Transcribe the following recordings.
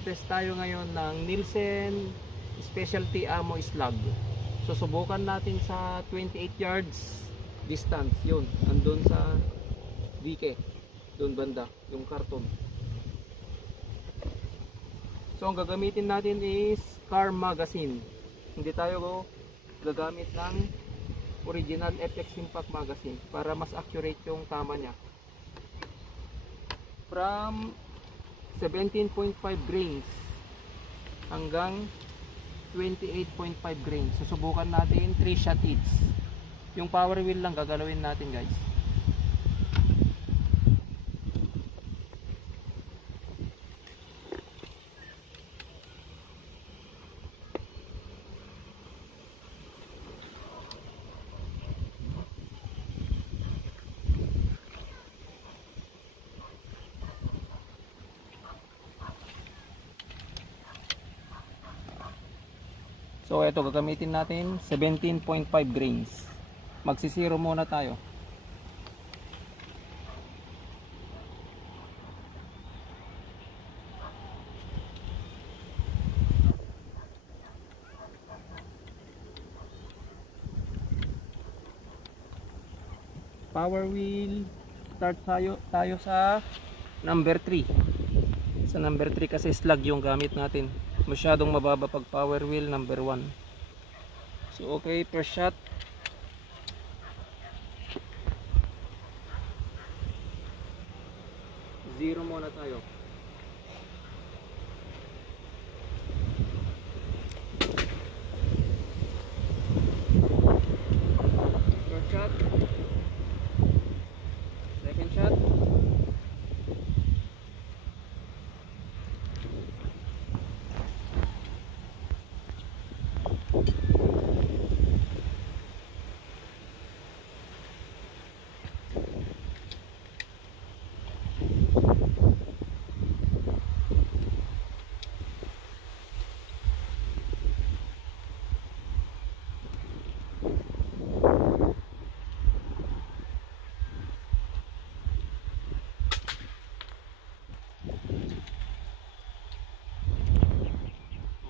magte-test tayo ngayon ng Nielsen Specialty Ammo Slug. Susubukan natin sa 28 yards distance. Yun, andun sa dike, doon banda, yung karton. So ang gagamitin natin is car magazine. Hindi tayo gagamit ng original FX Impact magazine para mas accurate yung tama niya. From 17.5 grains hanggang 28.5 grains. Susubukan natin 3 shot each. Yung power wheel lang gagalawin natin, guys. So ito, gagamitin natin 17.5 grains. Magsisiro muna tayo. Power wheel, start tayo sa number 3. Sa number 3 kasi slug yung gamit natin. Masyadong mababa pag power wheel number 1. So okay, first shot. Zero muna tayo. First shot. Second shot.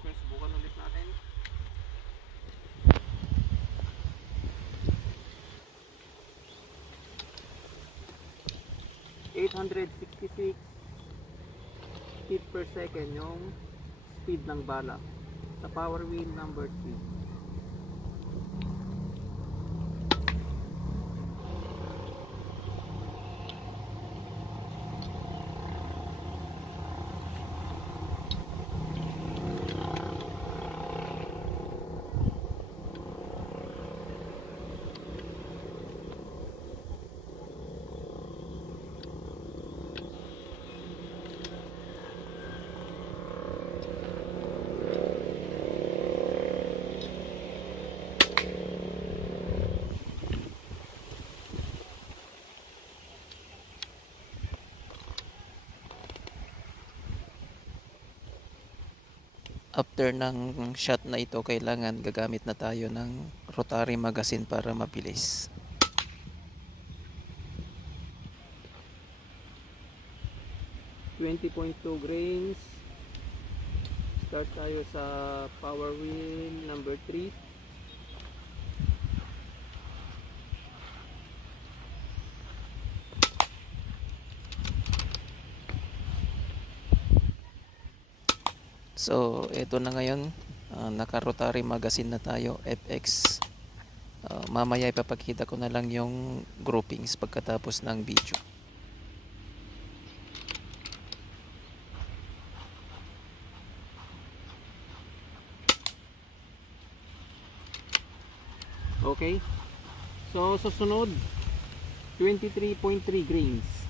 Okay, subukan ulit natin. 866 feet per second yung speed ng bala sa power wheel number 3. After ng shot na ito, kailangan gagamit na tayo ng rotary magazine para mabilis. .2 grains. Start tayo sa power wheel number 3. So ito na ngayon, naka-rotary magazine na tayo, FX. Mamaya ipapakita ko na lang yung groupings pagkatapos ng video. Okay, so susunod 23.3 grains.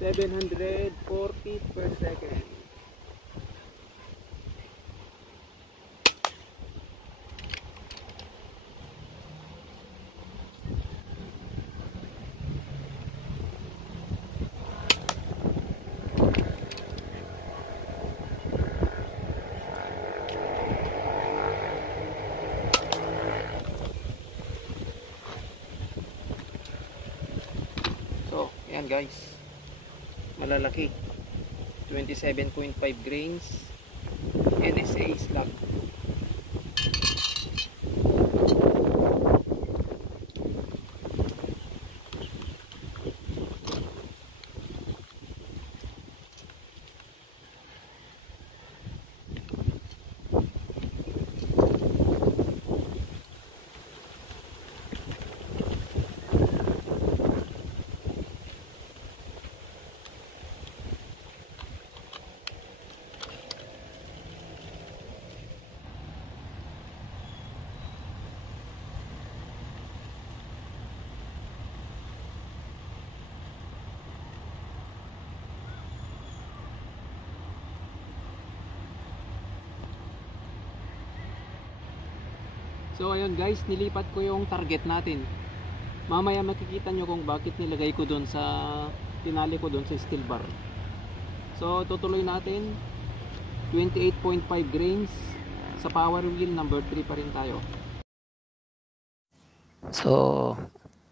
.740 per second. guys, malalaki, 27.5 grains NSA slug. So ayun guys, nilipat ko yung target natin. Mamaya makikita nyo kung bakit nilagay ko doon sa, tinali ko doon sa steel bar. So tutuloy natin, 28.5 grains sa power wheel number 3 pa rin tayo. So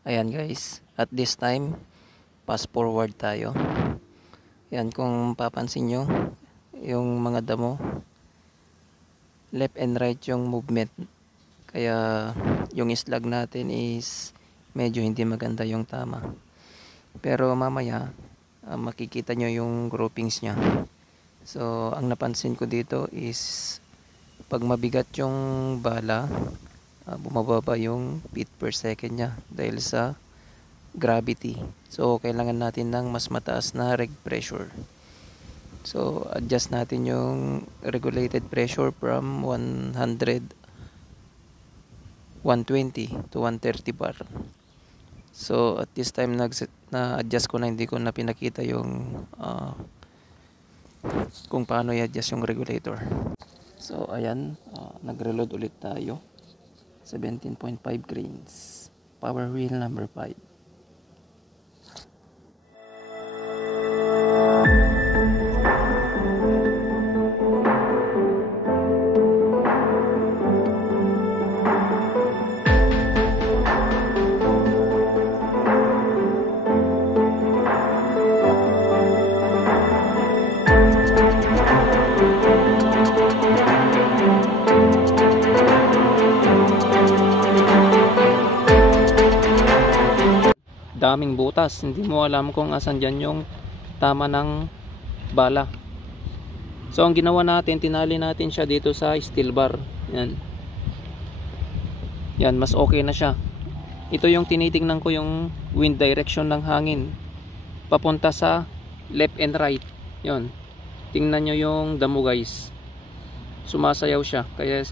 ayan guys, at this time fast forward tayo. Yan, kung papansin nyo yung mga damo, left and right yung movement, kaya yung slug natin is medyo hindi maganda yung tama. Pero mamaya makikita nyo yung groupings nya. So ang napansin ko dito is pag mabigat yung bala, bumababa yung feet per second nya dahil sa gravity. So kailangan natin ng mas mataas na reg pressure. So adjust natin yung regulated pressure from 120 to 130 bar. So at this time na-adjust ko na, hindi ko na pinakita yung kung paano i-adjust yung regulator. So ayan, nag-reload ulit tayo. 17.5 grains, power wheel number 5. Daming butas, hindi mo alam kung asan dyan yung tama ng bala. So ang ginawa natin, tinali natin siya dito sa steel bar. Yan, yan, mas okay na siya. Ito yung tinitingnan ko, yung wind direction ng hangin papunta sa left and right. Yon, tingnan nyo yung damo guys, sumasayaw siya, kaya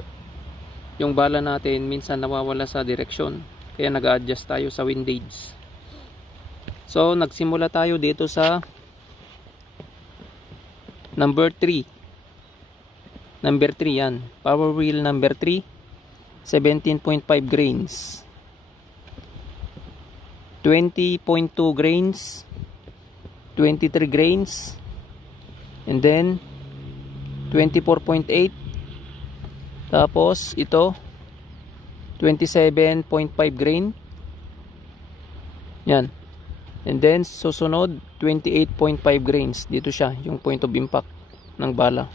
yung bala natin minsan nawawala sa direksyon, kaya nag-a-adjust tayo sa windage. So nagsimula tayo dito sa number 3. Number 3 yan, power wheel number 3, 17.5 grains, 20.2 grains, 23 grains, and then 24.8. Tapos ito 27.5 grain. Yan. And then susunod 28.5 grains. Dito siya, yung point of impact ng bala.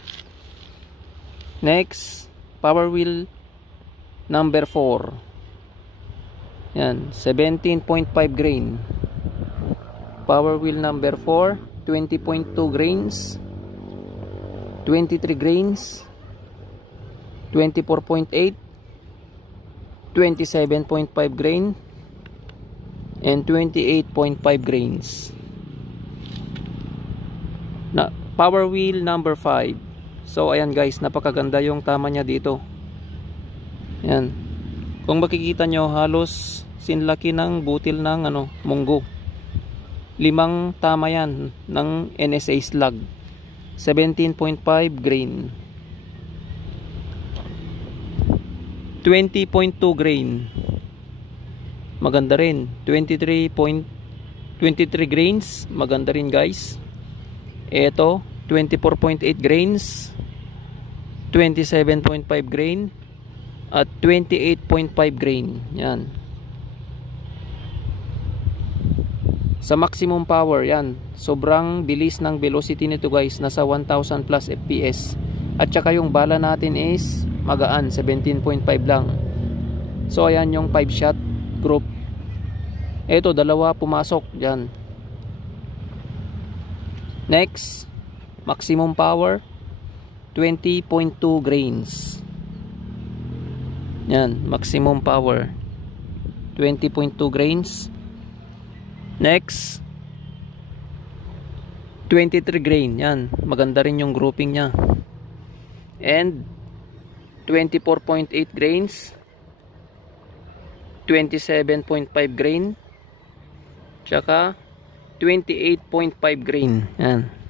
Next, power wheel number 4. Yan, 17.5 grain. Power wheel number 4, 20.2 grains, 23 grains, 24.8, 27.5 grain, and 28.5 grains. Na power wheel number 5. So ayan guys, napakaganda yung tama niya dito. Yan, kung makikita nyo, halos sinlaki ng butil ng munggo. 5 tama yan ng NSA slug. 17.5 grain, 20.2 grain, maganda rin. 23 grains, maganda rin guys. Ito 24.8 grains, 27.5 grain, at 28.5 grain. Yan. Sa maximum power, yan. Sobrang bilis ng velocity nito guys. Nasa 1000 plus FPS. At saka yung bala natin is magaan, 17.5 lang. So ayan yung 5 shot group. Ito, dalawa pumasok dyan. Next, maximum power 20.2 grains. Yan, maximum power 20.2 grains. Next, 23 grain. Yan, maganda rin yung grouping nya. And 24.8 grains, 27.5 grain, tsaka 28.5 grain. Yan.